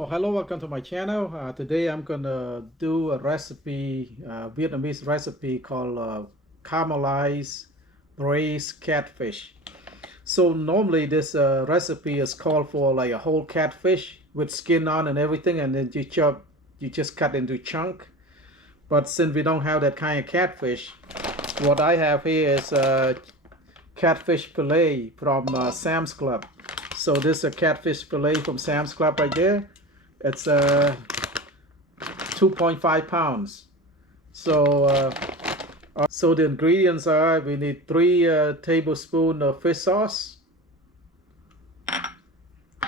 Oh, hello, welcome to my channel. Today I'm gonna do a recipe, Vietnamese recipe called caramelized braised catfish. So normally this recipe is called for like a whole catfish with skin on and everything, and then you just cut into chunk. But since we don't have that kind of catfish, what I have here is catfish fillet from Sam's Club. So this is a catfish fillet from Sam's Club right there. It's 2.5 pounds. So the ingredients are: we need 3 tablespoons of fish sauce,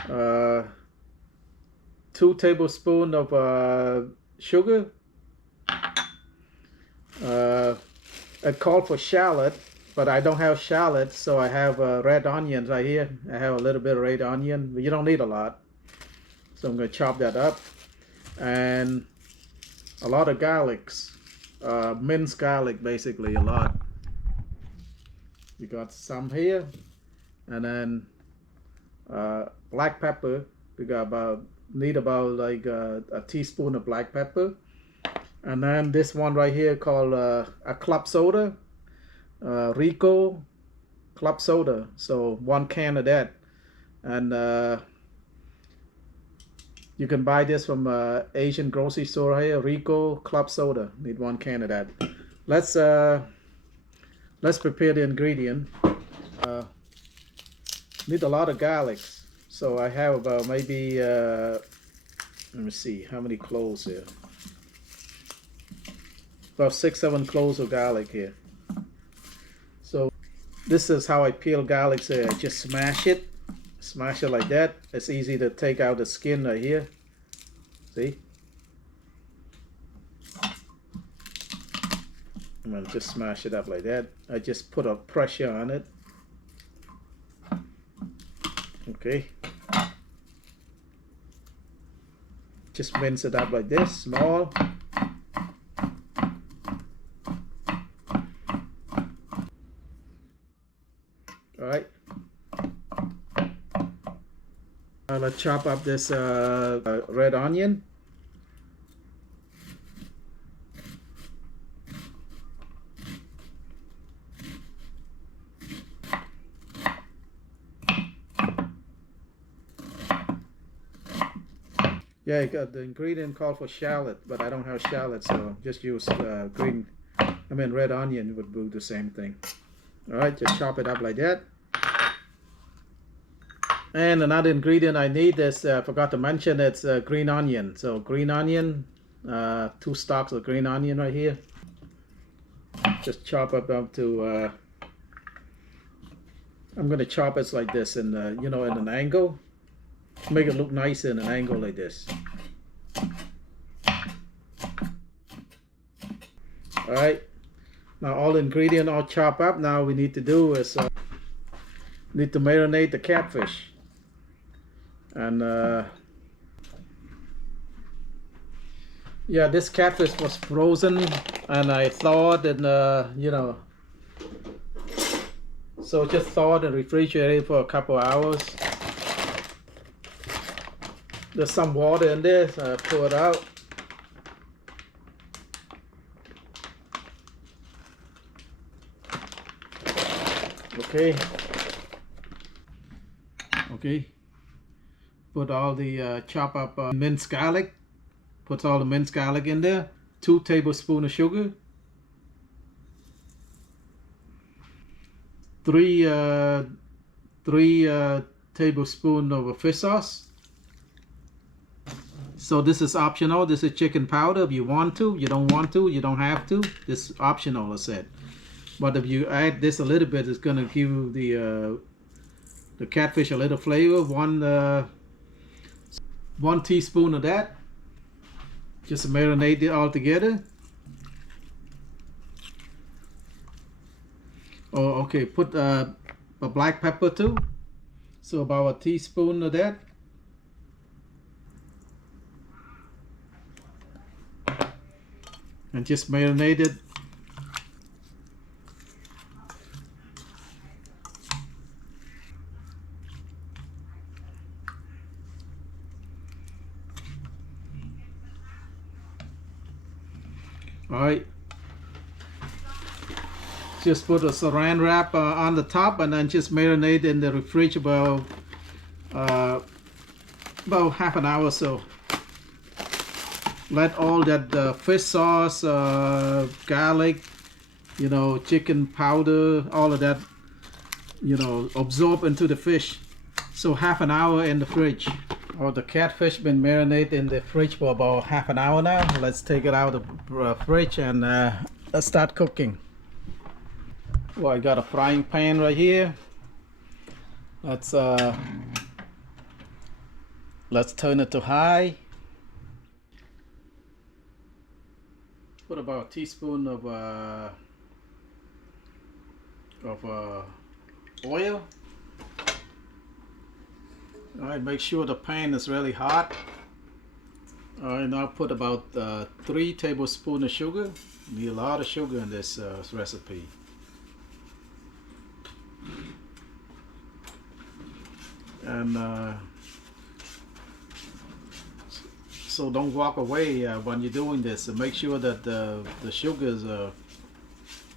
2 tablespoons of sugar. It called for shallot, but I don't have shallot, so I have red onions right here. I have a little bit of red onion, but you don't need a lot. So I'm going to chop that up, and a lot of garlics, minced garlic, basically a lot. You got some here, and then black pepper. We got need about like a teaspoon of black pepper, and then this one right here called a club soda, Rico club soda. So 1 can of that, and you can buy this from Asian grocery store here, Rico club soda. Need 1 can of that. Let's prepare the ingredient. Need a lot of garlic. So I have about maybe let me see how many cloves here. About 6-7 cloves of garlic here. So this is how I peel garlic here. I just smash it like that. It's easy to take out the skin right here. See? I'm gonna just smash it up like that. I just put a pressure on it. Okay. Just mince it up like this, small. All right. Let's chop up this red onion. Yeah, I got the ingredient called for shallot, but I don't have shallot, so just use red onion would do the same thing. All right, just chop it up like that. And another ingredient I need is, forgot to mention, it's green onion. So green onion, 2 stalks of green onion right here. Just chop up to, I'm gonna chop it like this in, in an angle. Make it look nice in an angle like this. All right, now all the ingredients all chopped up. Now we need to do is, need to marinate the catfish. And yeah, this catfish was frozen, and I thawed, and so just thawed and refrigerated for a couple hours. There's some water in there, so I pour it out. Okay. Put all the chop up minced garlic. Puts all the minced garlic in there. 2 tablespoons of sugar. 3 tablespoons of fish sauce. So this is optional. This is chicken powder. If you want to, you don't want to, you don't have to. This is optional, I said. But if you add this a little bit, it's gonna give the catfish a little flavor. 1 teaspoon of that. Just marinate it all together. Oh, okay. Put a black pepper too. So about 1 teaspoon of that. And just marinate it. All right. Just put a saran wrap on the top and then just marinate in the refrigerator about half an hour or so. Let all that fish sauce, garlic, you know, chicken powder, all of that, you know, absorb into the fish. So half an hour in the fridge. Oh, the catfish been marinated in the fridge for about half an hour now. Let's take it out of the fridge and let's start cooking. Well, I got a frying pan right here. Let's turn it to high. Put about a teaspoon of oil. All right, make sure the pan is really hot. All right, now put about 3 tablespoons of sugar. Need a lot of sugar in this recipe. And so don't walk away when you're doing this. So make sure that the sugar is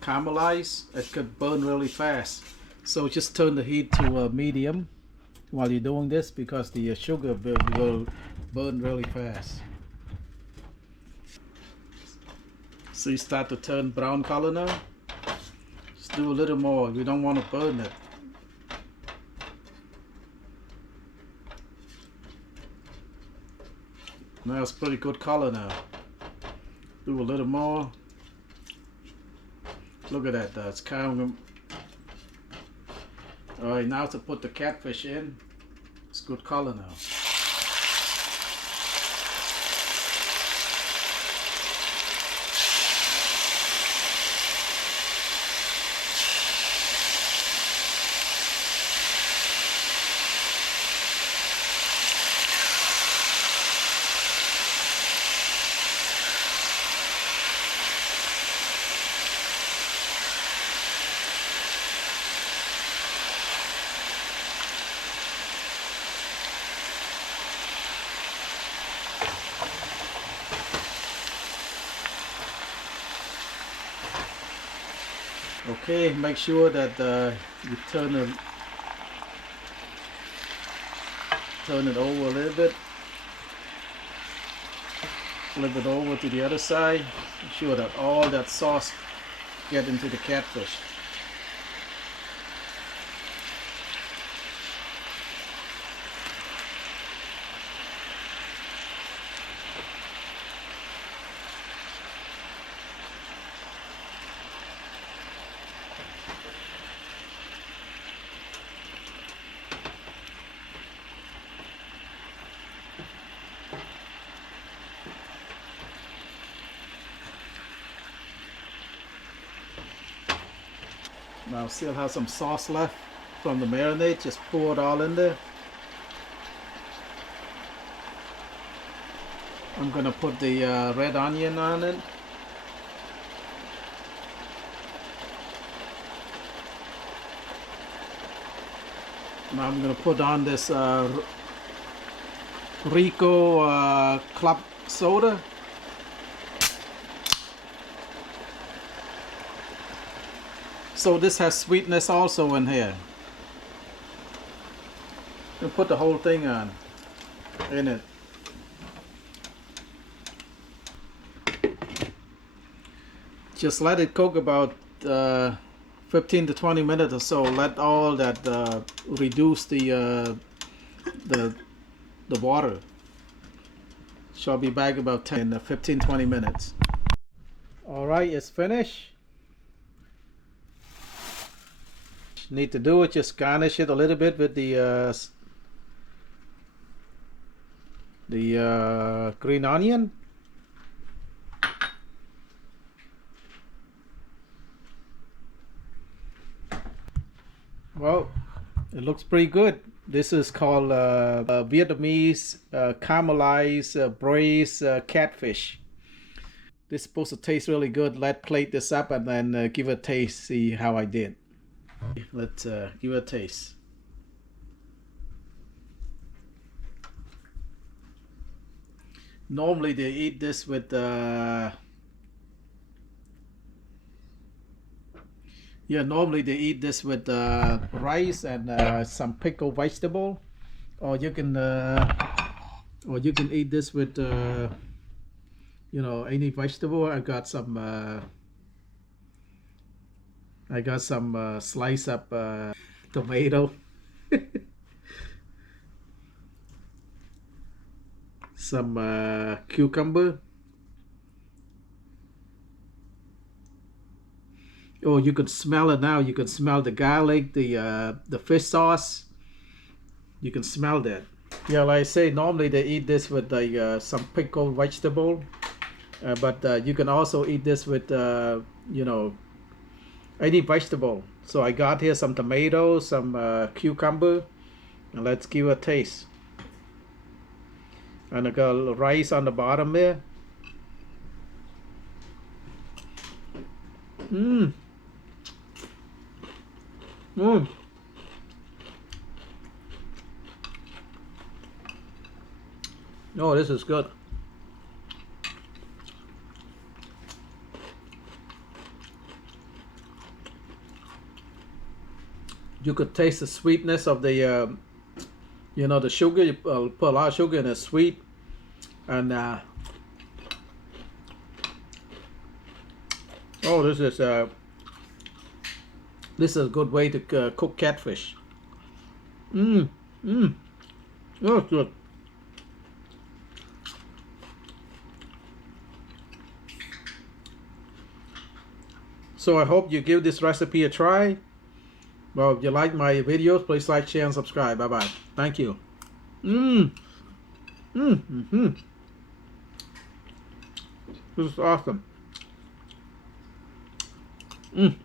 caramelized. It could burn really fast. So just turn the heat to medium while you're doing this because the sugar will burn really fast. So you start to turn brown color now. Just do a little more. We don't want to burn it. Now it's pretty good color now. Do a little more. Look at that. That's kind of. All right, now to put the catfish in. It's good color now. Okay, make sure that you turn it over a little bit. Flip it over to the other side. Make sure that all that sauce get into the catfish. Now still have some sauce left from the marinade. Just pour it all in there. I'm gonna put the red onion on it. Now I'm gonna put on this Rico club soda. So this has sweetness also in here. You put the whole thing on in it. Just let it cook about 15 to 20 minutes or so. Let all that reduce the water. So I'll be back about 15-20 minutes. All right, it's finished. Need to do it, just garnish it a little bit with the green onion. Well, it looks pretty good. This is called Vietnamese caramelized braised catfish. This is supposed to taste really good. Let's plate this up and then give it a taste, see how I did. Let's give it a taste. Normally they eat this with Yeah, normally they eat this with rice and some pickled vegetable, or you can eat this with any vegetable. I got some slice up tomato, some cucumber. Oh, you can smell it now. You can smell the garlic, the fish sauce. You can smell that. Yeah, like I say, normally they eat this with like some pickled vegetable, but you can also eat this with you know any vegetable. So I got here some tomatoes, some cucumber, and let's give it a taste. And I got rice on the bottom there. Mmm. Mmm. Oh, this is good. You could taste the sweetness of the the sugar. You put a lot of sugar and it's sweet, and oh, this is a good way to cook catfish. Mmm. Mmm. Oh, it's good. So I hope you give this recipe a try. Well, if you like my videos, please like, share, and subscribe. Bye bye. Thank you. Mmm. Mmm. Mm-hmm. This is awesome. Mmm.